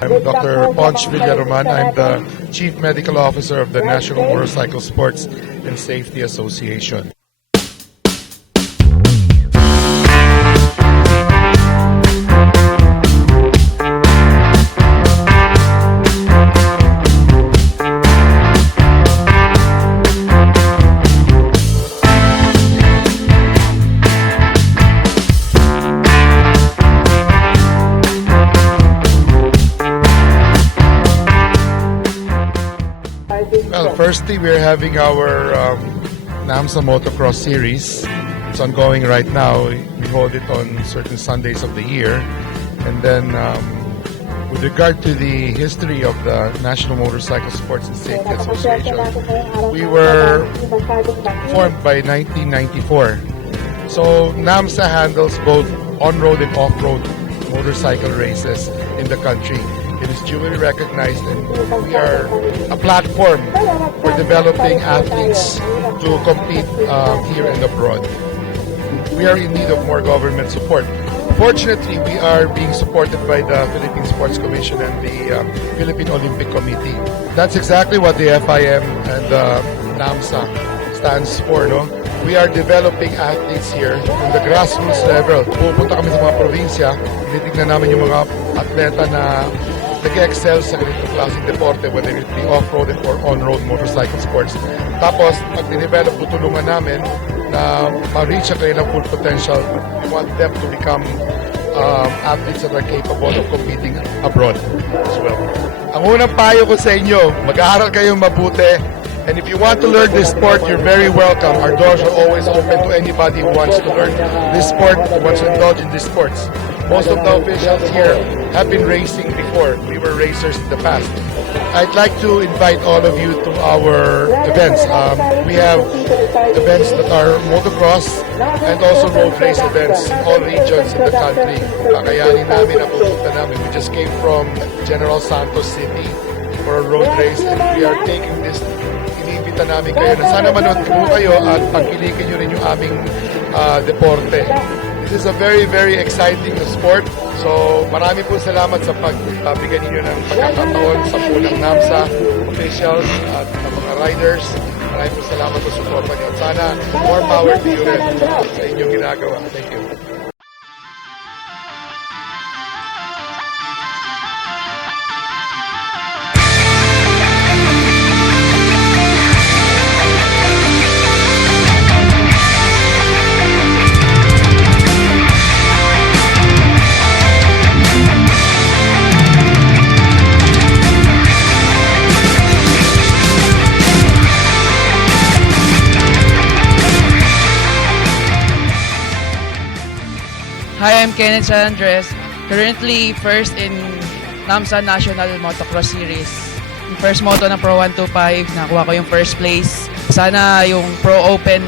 I'm Dr. Ponch Villaroman. I'm the Chief Medical Officer of the National Motorcycle Sports and Safety Association. Well, firstly, we're having our NAMSSA Motocross series. It's ongoing right now. We hold it on certain Sundays of the year. And then with regard to the history of the National Motorcycle Sports and Safety Association, we were formed by 1994. So NAMSSA handles both on-road and off-road motorcycle races in the country. It is duly recognized, and we are a platform for developing athletes to compete here and abroad. We are in need of more government support. Fortunately, we are being supported by the Philippine Sports Commission and the Philippine Olympic Committee. That's exactly what the FIM and the NAMSSA stands for, no? We are developing athletes here on the grassroots level. Pupunta kami sa mga probinsya, titignan namin yung mga atleta na nag-excel sa ganitong klaseng deporte, whether it be off-road or on-road motorcycle sports. Tapos, pag dinevelop, tutulungan namin na ma-reach ang kanilang full potential. We want them to become athletes that are capable of competing abroad as well. Ang unang payo ko sa inyo, mag-aaral kayong mabuti. And if you want to learn this sport, you're very welcome. Our doors are always open to anybody who wants to learn this sport, who wants to indulge in these sports. Most of the officials here have been racing before. We were racers in the past. I'd like to invite all of you to our events. We have events that are motocross and also road race events in all regions in the country. Kakayanin namin ang pupunta namin. We just came from General Santos City for a road race, and we are taking this. Iniimbita namin kayo na sana manood po kayo at pagkilikin nyo rin yung aming deporte. This is a very, very exciting sport. So, marami po salamat sa pagbigyan ninyo ng pagkakataon sa punang NAMSSA officials at mga riders. Marami po salamat sa suporta niyo. Sana more power to you rin sa inyong ginagawa. Thank you. Hi, I'm Kenneth San Andres, currently first in NAMSSA National Motocross Series. Yung first moto ng Pro 125, nakuha ko yung first place. Sana yung Pro Open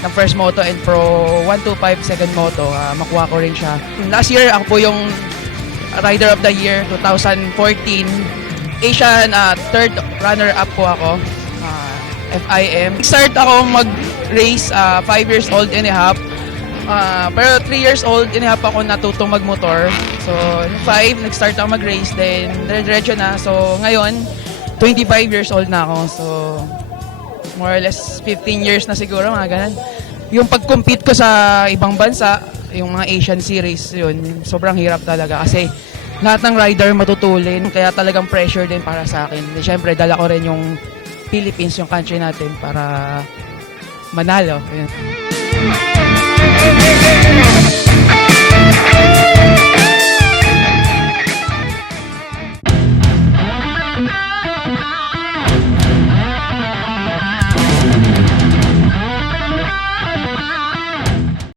ng first moto and Pro 125 second moto, makuha ko rin siya. Last year, ako po yung Rider of the Year, 2014. Asian third runner-up po ako, FIM. Start ako mag-race 5 years old and a half. Pero 3 years old, inihap ako natutong magmotor. So, 5, nag-start ako mag-race. Then, diretso na. So, ngayon, 25 years old na ako. So, more or less 15 years na siguro, mga ganun. Yung pag-compete ko sa ibang bansa, yung mga Asian series, yun, sobrang hirap talaga. Kasi, lahat ng rider matutulin. Kaya talagang pressure din para sa akin. And, syempre, dala ko rin yung Philippines, yung country natin, para manalo. Yun.